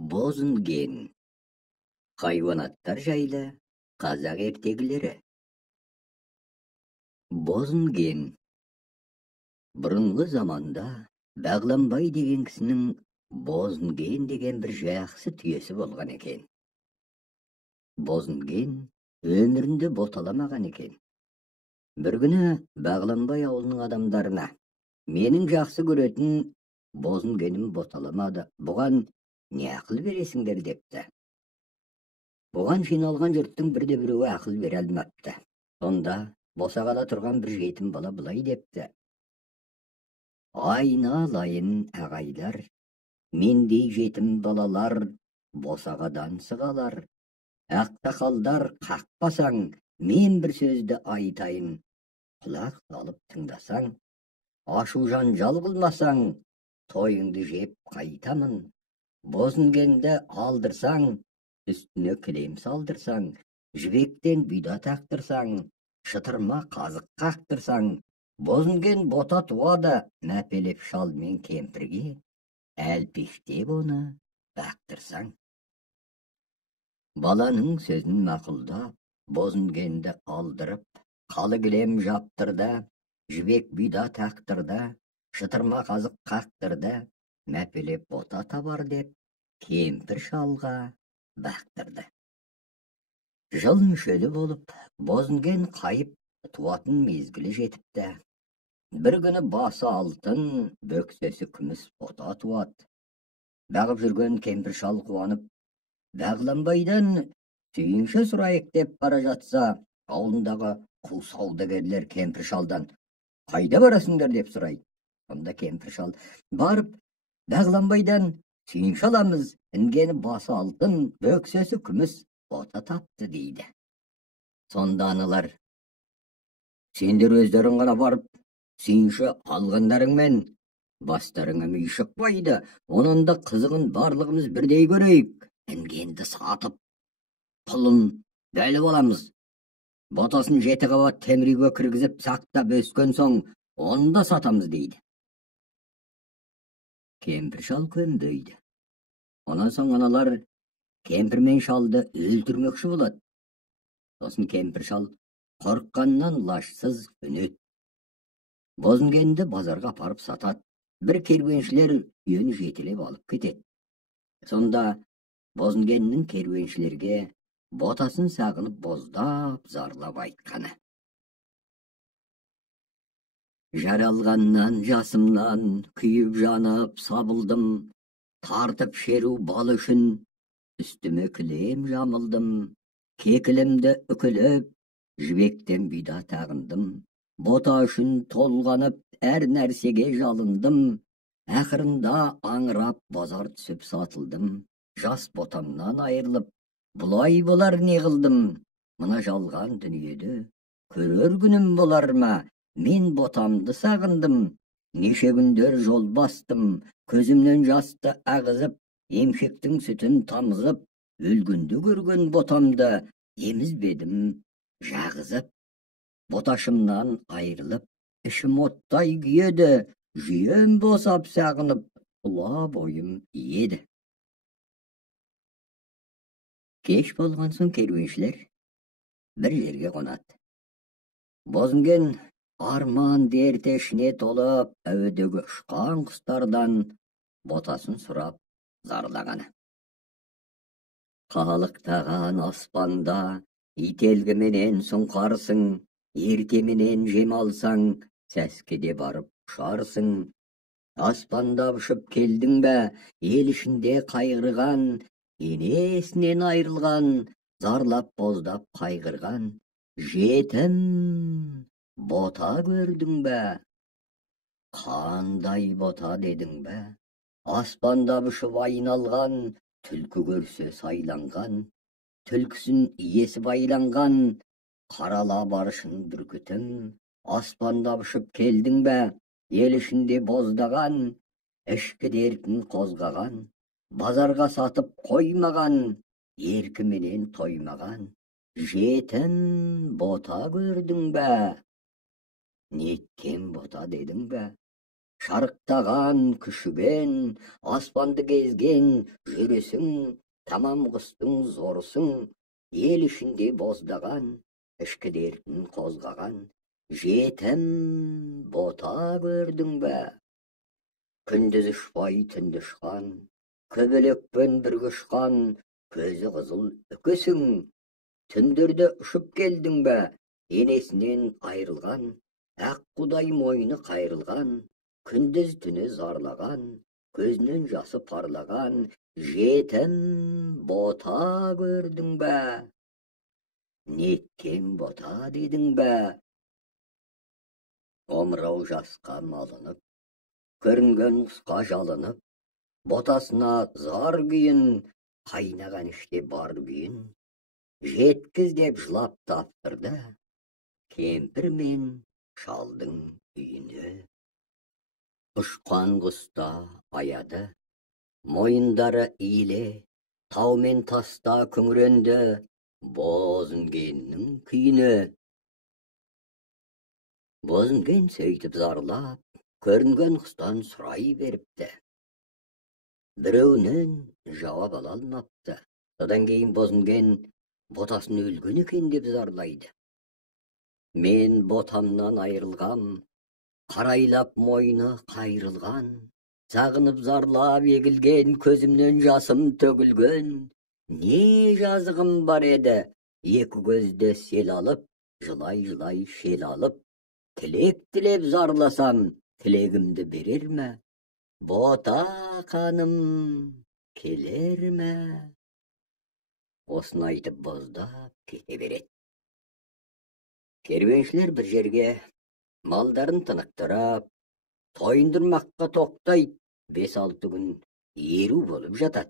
Bozungen. Hayvanatlar жайлы қазақ ертегілері. Bozungen. Бұрынғы заманда Бағланбай деген кісінің Бозунген деген бір жақсы түйесі болған екен. Бозунген өмірінде боталамаған екен. Бір күні Бағланбай ауылының адамдарына: менің жақсы көретін Бозунгенім боталамады, бұған не ақыл бересіңдер депті. Бұған жиналған жұрттың бірде-біреуі ақыл бере алмапты. Сонда босағада тұрған бір жетім бала былай депті: айналайын ағайлар, мендей жетім балалар босағадан сығалар. Ақсақалдар қақпасаң, мен бір сөзді айтайын, құлақ салып тыңдасаң, ашу жанжал қылмасаң, тойыңды жеп қайтамын. Бозунгенді алдырсаң, үстіне кілем салдырсаң, жібектен бұйда тақтырсаң, шытырма қазық қақтырсаң, Бозунген бота туады, мәпелеп шал мен кемпірге, әлпештеп оны бақтырсаң. Баланың сөзін мақұлдап, Бозунгенді алдырып, қалы кілем жаптырды, жібек бұйда тақтырды, шытырма қазық қақтырды, мәпелеп бота табар деп, кемпір шалға бақтырды. Жыл мүшелі болып, Бозунген қайып туатын мезгілі жетіпті. Бір күні басы алтын, бөксесі күміс бота туады. Бағып жүрген кемпір шал қуанып, Бағланбайдан сүйінші сұрайық деп бара жатса, ауылындағы қу саудагерлер кемпір шалдан: қайда барасыңдар деп сұрайды. Сонда кемпір шал: барып, Бағланбайдан сүйінші аламыз, інгені басы алтын, бөксесі күміс бота тапты дейді. Сонда аналар: сендер өздерің ғана барып, сүйінші алғандарыңмен бастарыңа мүй шықпайды, онан да қызығын барлығымыз бірдей көрейік. Інгенді сатып, пұлын бөліп аламыз. Ботасын 7 қабат темірге кіргізіп сақтап өскен соң, оны да сатамыз дейді. Кемпір шал көнбейді. Онан соң аналар кемпір мен шалды өлтірмекші болады. Сосын кемпір шал қорыққаннан лашсыз көнеді. Бозунгенді базарға апарып сатады. Бір керуеншілер үйін жетелеп алып кетеді. Сонда Бозунгеннің керуеншілерге ботасын сағынып боздап, зарлап айтқаны: жаралғаннан жасымнан күйіп жанып сабылдым, тартып шеру бал үшін үстіме кілем жамылдым, кекілімді үкіліп, жібектен бұйда тағындым, бота үшін толғанып, әр нәрсеге жалындым, ақырында аңырап базар түсіп сатылдым, жас ботамнан айырылып, бұлай болар не қылдым, мына жалған дүниеде көрер күнім болар ма, мен ботамды сағындым, неше күндер жол бастым, көзімнен жасты ағызып, емшектің сүтін тамызып, өлгенді көрген ботамды емізбедім жағызып. Боташымнан айырылып, ішім оттай күйеді, жүйем босап сағынып, тұла бойым еді. Кеш болған соң керуеншілер бір жерге қонады. Бозунген арман дертешіне толып, әуедегі ұшқан құстардан ботасын сұрап зарлағаны: қалықтаған аспанда ителгіменен сұңқарсың, ертеменен жем алсаң, сәскеде барып ұшарсың. Аспанда ұшып келдің бә, ел ішінде қайғырған, енесінен айырылған, зарлап боздап қайғырған, жетім бота көрдің бә? Қандай бота дедің бә? Аспанда ұшып айналған, түлкі көрсе сайланған, түлкісін иесі байланған, қарала барышын бүркітім. Аспанда ұшып келдің бә, ел ішінде боздаған, ішкі дертін қозғаған, базарға сатып қоймаған, еркіменен тоймаған, жетім бота көрдің бә? Неткен бота дедің бә? Шарықтаған күшіген, аспанды кезген жүресің, тамам құстың зорысың, ел ішінде боздаған, ішкі дертін қозғаған, жетім бота көрдің бе? Күндіз ұшпай түнді ұшқан, көбелекпен бірге ұшқан, көзі қызыл үкісің, түндерде ұшып келдің бе? Енесінен айрылған, ақ құдай мойны қайрылған, күндіз түні зарлаған, көзінен жасы парлаған, жетім бота көрдің бе? Неткен бота дедің бе? Омырау жасқа малынып, көрінген құсқа жалынып, ботасына зар күйін, қайнаған іште бар күйін, жеткіз деп жылап таптырды, кемпір мен шалдың үйіне. Ұшқан құста аяды, мойындары иіле, тау мен таста күңіренді, бозінгеннің күйіне. Бозінген сөйтіп зарлап, көрінген құстан сұрай беріпті. Біреуінен жауап ала алмапты. Содан кейін бозінген ботасын өлген екен деп зарлайды. Мен ботамнан айрылғам, қарайлап мойны қайрылған, сағынып зарлап егілген, көзімнен жасым төгілген. Не жазығым бар еді, екі көзді сел алып, жылай-жылай шел алып, тілек тілеп зарласам, тілегімді берер ме? Бота қаным келер ме? Осыны айтып боздап кете береді. Керуеншілер бір жерге малдарын тынықтырып, тойындырмаққа тоқтайды, 5-6 күн еру болып жатады.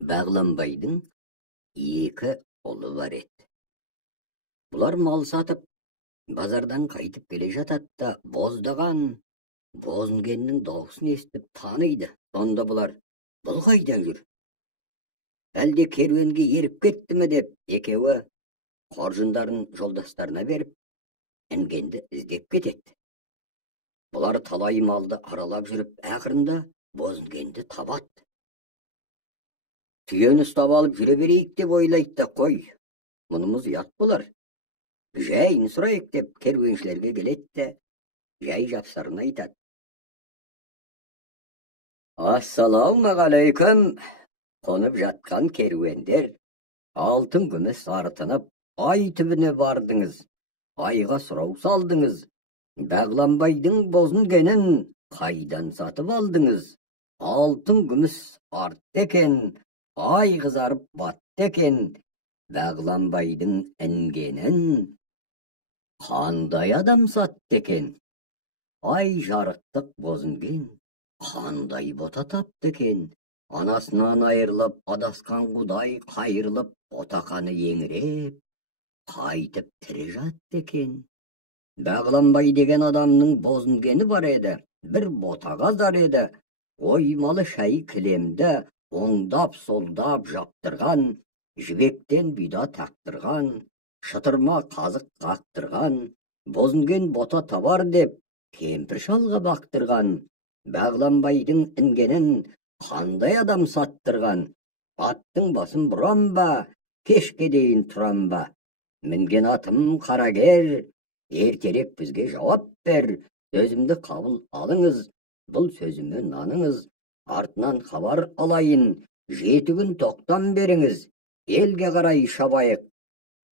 Бағланбайдың 2 ұлы бар еді. Бұлар мал сатып, базардан қайтып келе жатады да, боздаған бозінгеннің дауысын естіп таниды. Сонда бұлар, бұл қайда жүр? Әлде керуенге еріп кетті ме деп, екеуі қоржындарын жолдастарына беріп, інгенді іздеп кетеді. Бұлар талай малды аралап жүріп, ақырында бозінгенді табады. Түйені ұстап алып жүре берейік деп ойлайды да, қой, мұнымыз ұят болар. Жайын сұрайық деп керуеншілерге келеді де, жай жапсарын айтады. Ассалаумағалейкум. Қонып жатқан керуендер, алтын күміс артынып, ай түбіне бардыңыз, айға сұрау салдыңыз. Бағланбайдың бозінгенін қайдан сатып алдыңыз? Алтын күміс артты екен, ай қызарып батты екен. Бағланбайдың інгенін қандай адам сатты екен? Ай жарықтық бозінген қандай бота тапты екен? Анасынан айырылып, адасқан құдай қайырылып, ботақаны еңіреп, қайтып тірі жатты екен. Бағланбай деген адамның бозінгені бар еді, бір ботаға зар еді. Оймалы шай кілемді оңдап солдап жаптырған, жібектен бұйда тақтырған, шытырма қазық қақтырған, бозінген бота табар деп, кемпір шалға бақтырған. Бағланбайдың інгенін қандай адам саттырған? Аттың басын бұрам ба, кешке дейін тұрам ба? Мінген атым қарагер, ертерек бізге жауап бер. Сөзімді қабыл алыңыз, бұл сөзіме наныңыз. Артынан хабар алайын, 7 күн тоқтам беріңіз. Елге қарай шабайық,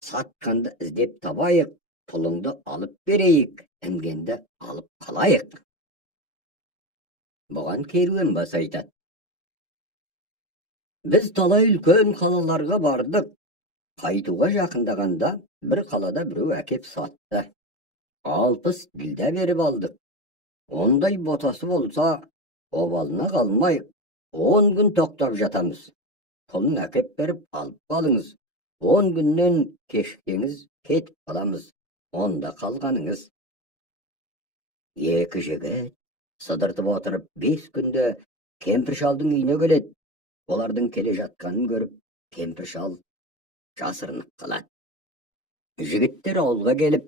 сатқанды іздеп табайық, пұлыңды алып берейік, інгенді алып қалайық. Бұған керуен бас айтады. Біз талай үлкен қалаларға бардық. Қайтуға жақындағанда бір қалада біреу әкеп сатты. 60 ділда беріп алдық. Ондай ботасы болса, обалына қалмайық, 10 күн тоқтап жатамыз. Пұлын әкеп беріп алып қалыңыз. 10 күннен кешіктеңіз, кетіп қаламыз. Онда қалғаныңыз. Екі жігіт сыдыртып отырып 5 күнде кемпір шалдың үйіне келеді. Олардың келе жатқанын көріп, кемпір шал жасырынып қалады. Жігіттер ауылға келіп,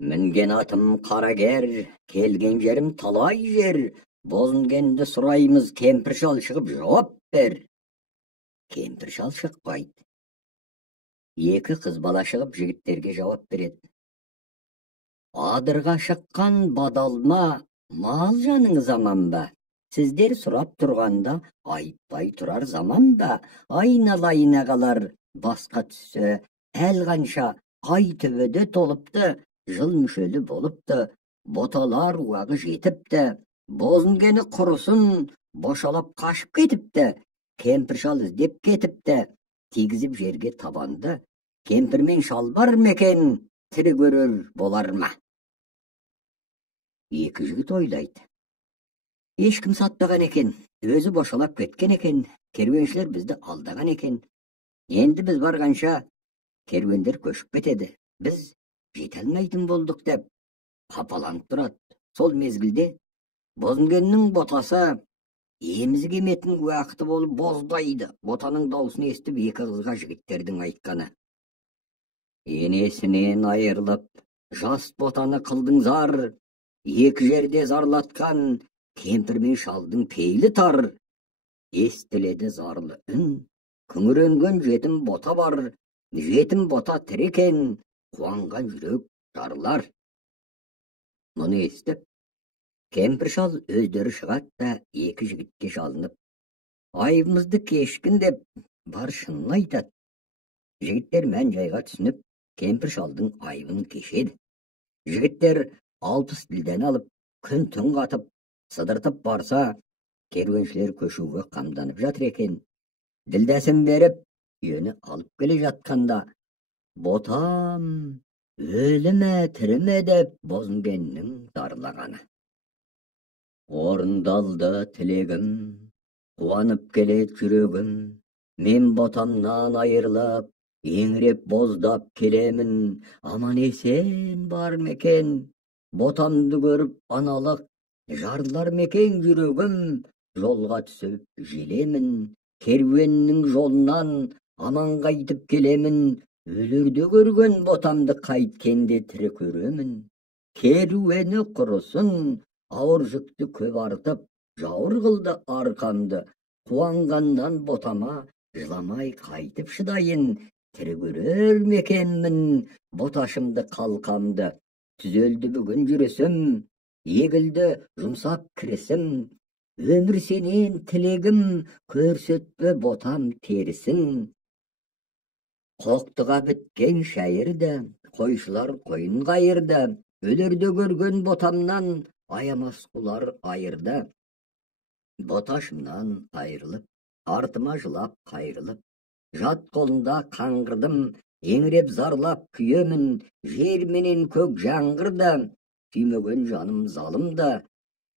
Mingen atım qarager, kelgen jerim talay jer. Bozungende surayımız kempir şal çıkıp jawap ber. Kempir şal çıkpaydı. Екі қыз бала шығып жігіттерге жауап береді. Адырға шыққан бадалма, мал жаныңыз аман ба? Сіздер сұрап тұрғанда айтпай тұрар заман ба? Айналайын ағалар басқа түсі, әл қанша ай төбеде толыпты, жыл мүшелі болыпты, боталар уағы жетіпті, бозынгені құрысын, бошалап қашып кетіпті, кемпір шал іздеп кетіпті, тигізіп жерге табанды, кемпірмен шалбар мекен, тірі көрер болар ма? Екі жігіт ойлайды. Ешкім сатпаған екен, өзі бошалап кеткен екен, керуеншілер бізді алдаған екен. Енді біз барғанша керуендер көшіп кетеді. Біз жете алмайтын болдық деп қапаланып тұрады. Сол мезгілде бозынгеннің ботасы емізі кеметін уақыты болып боздайды. Ботаның даусын естіп екі қызға жігіттердің айтқаны: енесінен айырылып, жас ботаны қылдың зар, екі жерде зарлатқан кемпір мен шалдың пейлі тар. Естіледі зарлы үн, күңіренген жетім бота бар, жетім бота тірекен, қуанған жүрек жарылар. Мұны естіп, кемпір шал өздері шығады да екі жігітке жалынып, айыбымызды кешкін деп бар шынын айтады. Жігіттер мән жайға түсініп, кемпір шалдың айыбын кешеді. Жігіттер 60 тілден алып, күн түн қатып, сыдыртып барса, керуеншілер көшуге қамданып жатыр екен. Ділдәсін беріп, үйені алып келе жатқанда, ботам, өлі ме, тірі ме деп бозынгеннің зарлағаны. Орындалды тілегім, қуанып келет жүрегім, мен ботамнан айырылып, еңіреп боздап келемін, аман есен бар мекен, ботамды көріп аналық, жарлар мекен жүрегім, жолға түсіп желемін, керуеннің жолынан аман қайтып келемін, өлерде көрген ботамды қайткенде тірі көремін. Керуені құрысын, ауыр жүкті көп артып, жауыр қылды арқамды, қуанғаннан ботама жыламай қайтып шыдайын, тірі көрер мекенмін боташымды қалқамды. Түзелді бүгін жүрісім, егілді жұмсап кірісім, өмір сенен тілегім, көрсетпе ботам терісін. Қоқтыға біткен шайырды, қойшылар қойын қайырды, өлерді көрген ботамнан аямас құлар айырды. Боташымнан айырылып, артыма жылап қайрылып, жат қолында қаңғырдым, еңіреп зарлап күйемін, жер менен көк жаңғырды, сүймеген жаным залымды,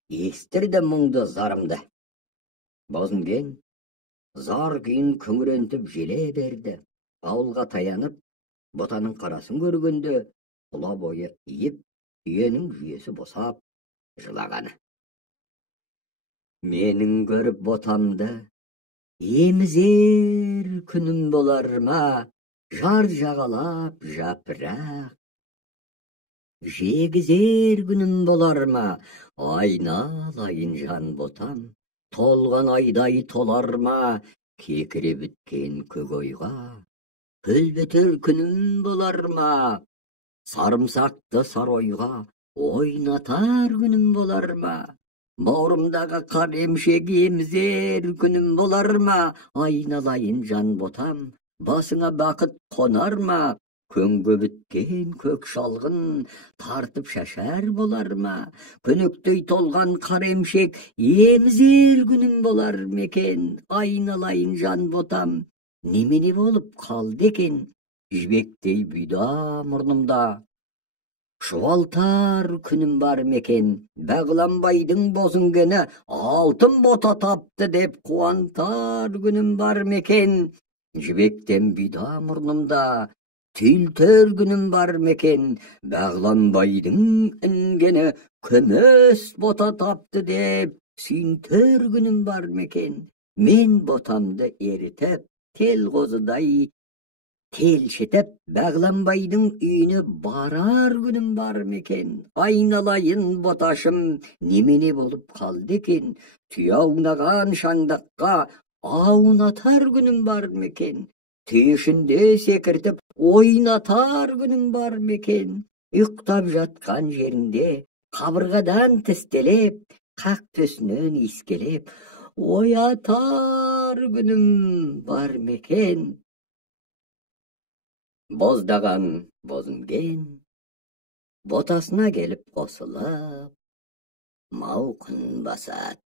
естірді мұңды зарымды. Бозынген зар күйін күңірентіп желе берді. Ауылға таянып, ботаның қарасын көргенде, құла бойы иіп, үйенің жүйесі босап, жылағаны. Менің көріп ботамды, емізер күнім болар ма, жар жағалап жапырақ. Жегізер күнім болар ма, айналайын жан ботам, толған айдай толар ма, кекіре біткен көк ойға. Көл бітер күнім болар ма, сарымсақты саройға, ойнатар күнім болар ма. Бауырымдағы қар емшек емізер күнім болар ма, айналайын жан ботам, басыңа бақыт қонар ма, көңге біткен көк шалғын тартып шашар болар ма, көнектей толған қар емшек емізер күнім болар мекен, айналайын жан ботам, немене болып қалды екен, жібектей бұйда мұрнымда. Шуалтар күнім бар мекен, Бағланбайдың бозынгені алтын бота тапты деп қуантар күнім бар мекен. Жібектен бұйда мұрнымда түйілтер күнім бар мекен, Бағланбайдың інгені күміс бота тапты деп сүйінтер күнім бар мекен. Мен ботамды ерітіп, тел қозыдай Telşetep Bağlanbay'dın üyüne barar günüm var meken? Aynalayın botaşım nimini bolup kaldı eken? Tüyağunağan şandakka ağunatar günüm var meken? Tüyüşünde sekirtip oynatar günüm var meken? Üktap jatkan yerinde kabırgadan tistelep, kak tösünün iskelep, oyatar günüm var meken? Bozdağan bozungen, botasına gelip qosulap, mavqın basat.